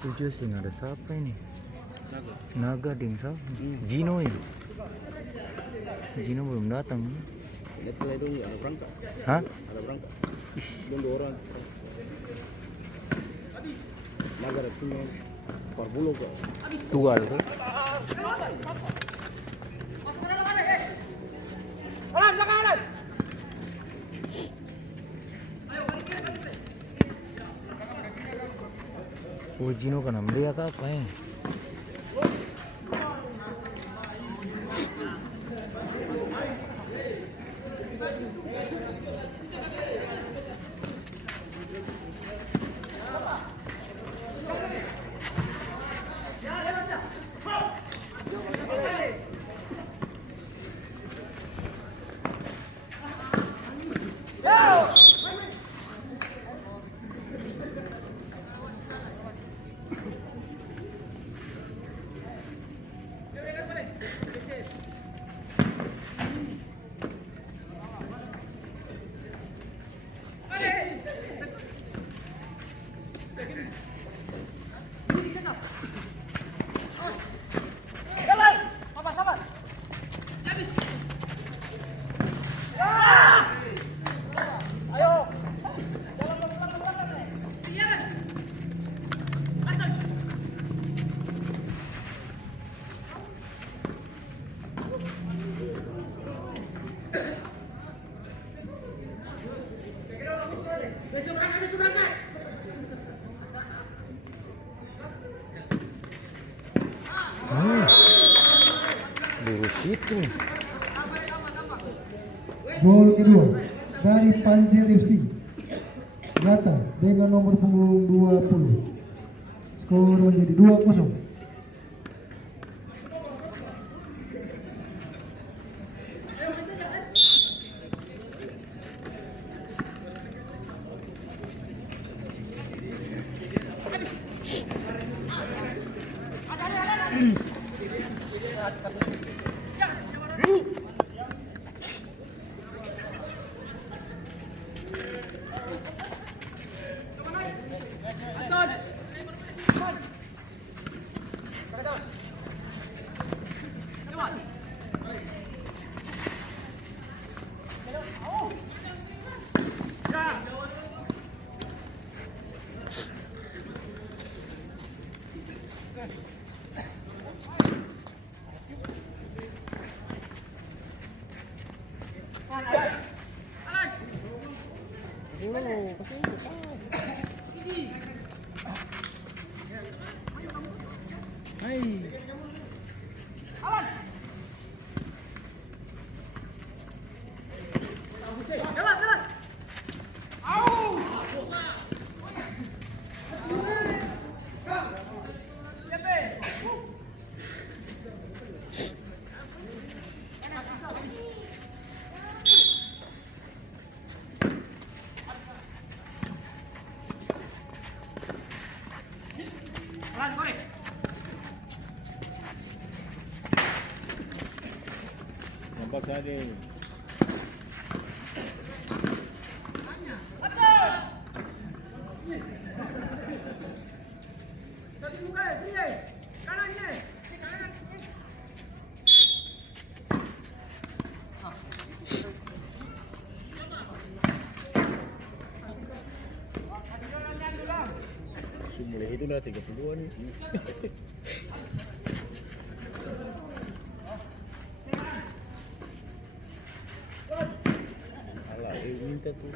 Tujuh sih, ada siapa ini? Naga. Naga ding siapa? Gino ya? Gino belum datang. Lihat mulai dong, ada berangkat. Hah? Ada berangkat. Belum 2 orang. Naga ada punya Parbulo kok. Tual tuh. Oh, Gino का नाम लिया था apa ya? Lurus itu. Gol kedua dari Panjer FC Gata dengan nomor punggung 20. Skor menjadi 2-0. Nampak saja. Mulai itu udah 32 nih. Alah, minta tuh.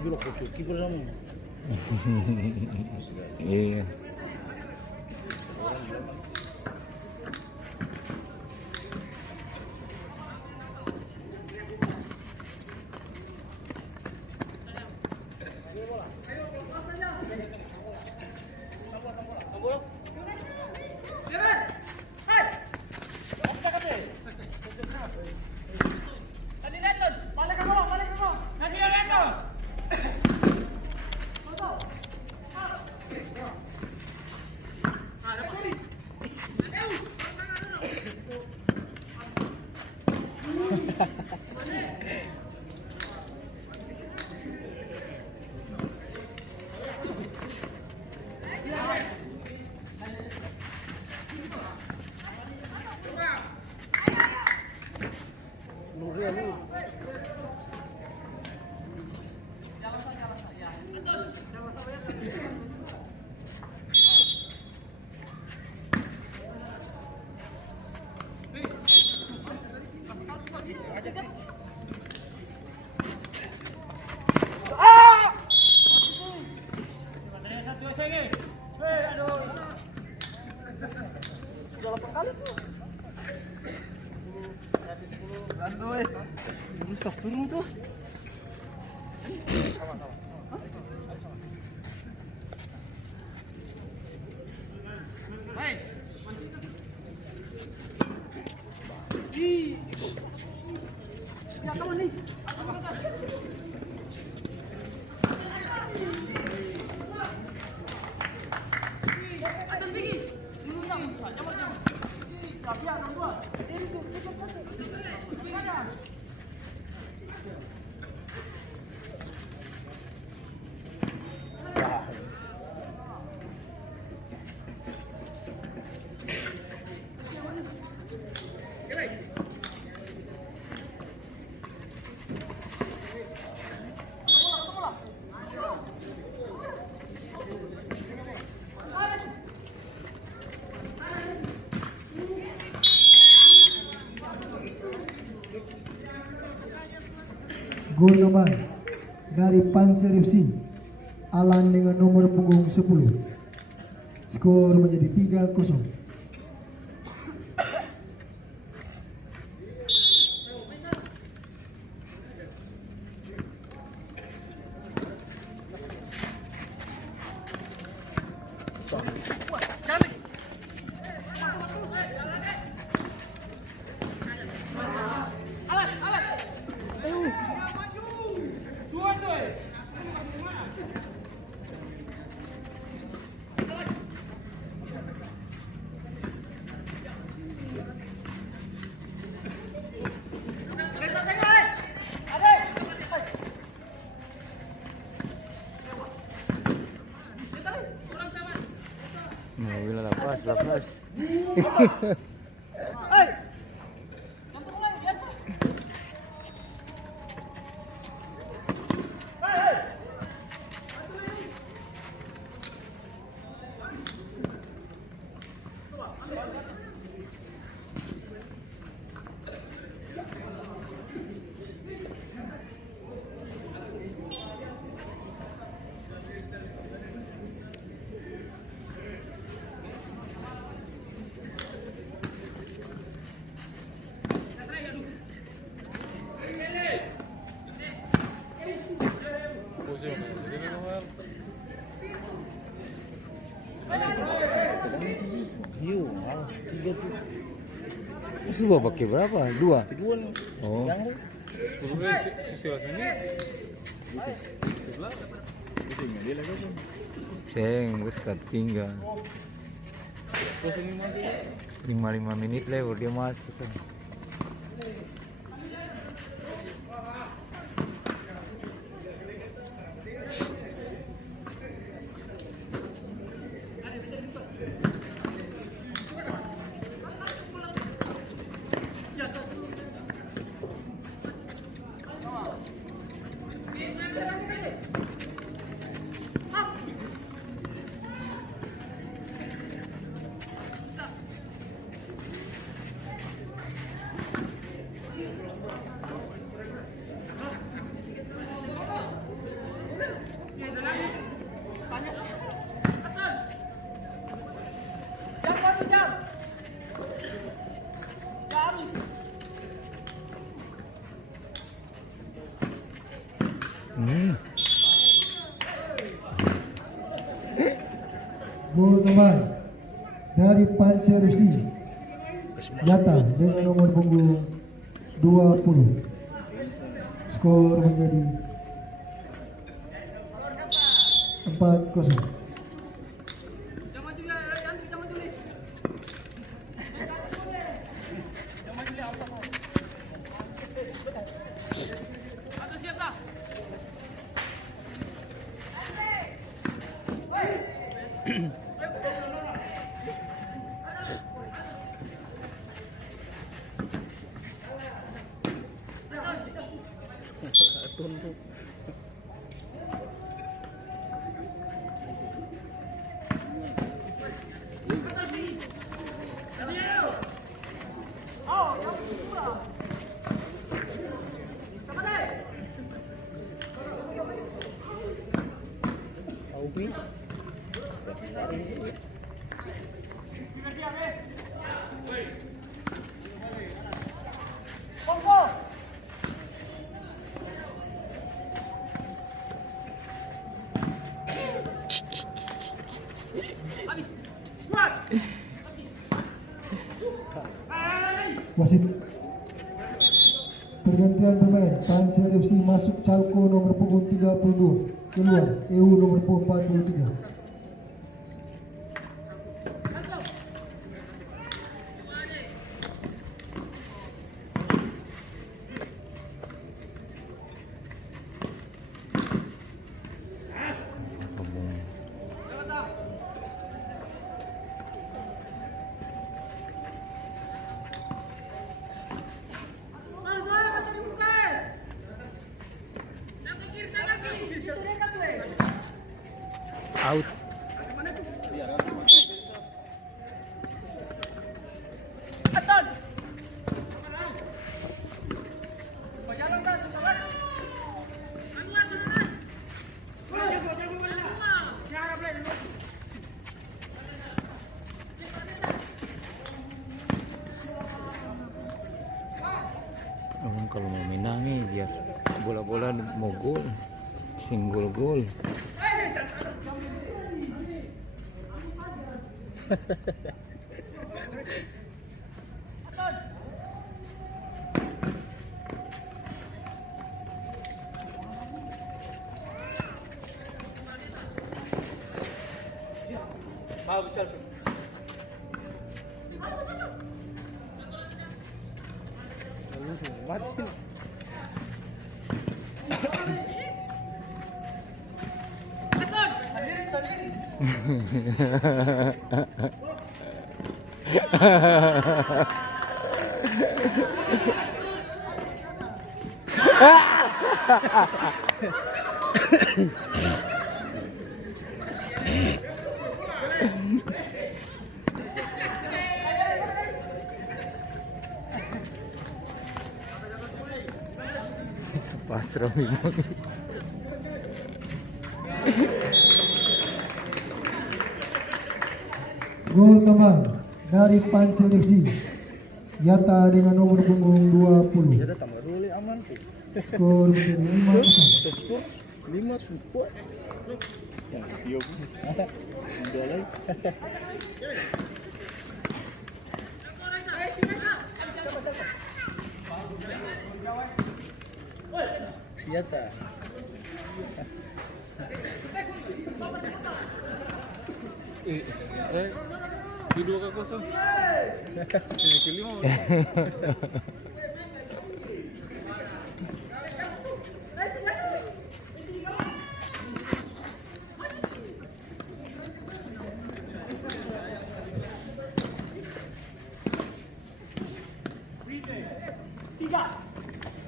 Tapi lo coach kiper sama. Iya. Pas turun tuh. Gol nomor dari Panser FC Alan dengan nomor punggung 10. Skor menjadi 3-0. Mobil lepas, lepas. Iya, malah 3 tuh. Terus lu bawa pakai berapa? 2? Kedua nih. Oh. Yang lu. Seng, gue sekat tinggal. 5 menit lewat dia masuk. Gol teman dari Panser FC datang dengan nomor punggung 20. Skor menjadi 4-0. Wasit pergantian pemain. Panser FC masuk Calko nomor punggung 32, keluar EU nomor punggung 43. Out. Orang kalau mau menang nih biar bola-bola mau gol, single gol. Pasrah memang. Gol tambah dari Pansel FC. Yata dengan nomor punggung 20. Ada tambah dulu aman tuh. Skor menjadi 5-0. Skor 5 support. Yang siap. Udah lagi. Siata. Di 2-0. Ini kelima.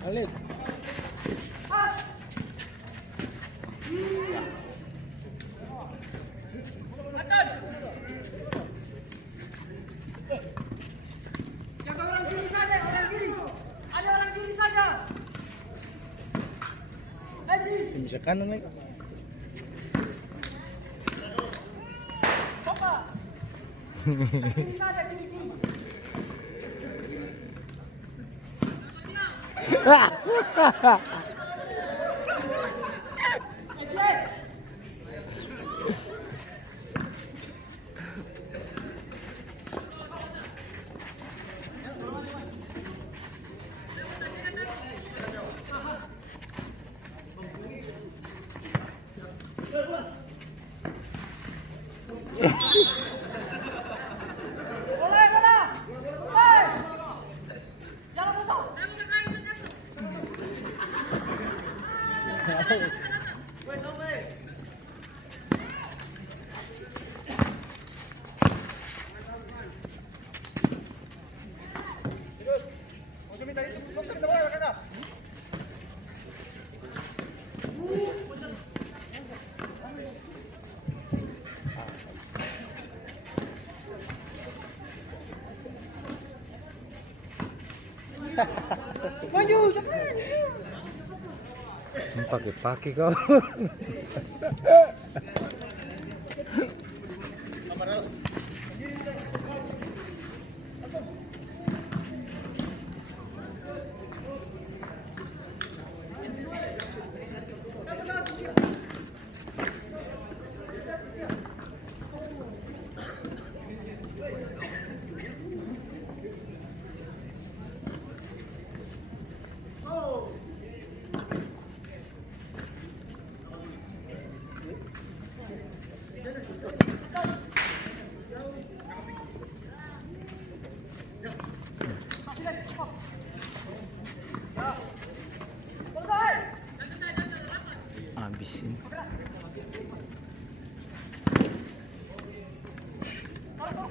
Alik. Jaga orang kiri saja, orang kiri. Ada orang kiri saja. Haji. Bisa kanan lagi. Bapak. Kiri saja, kiri. Boleh, boleh. Hei. Jangan musuh. Pakai kau. Habisin. Taruh.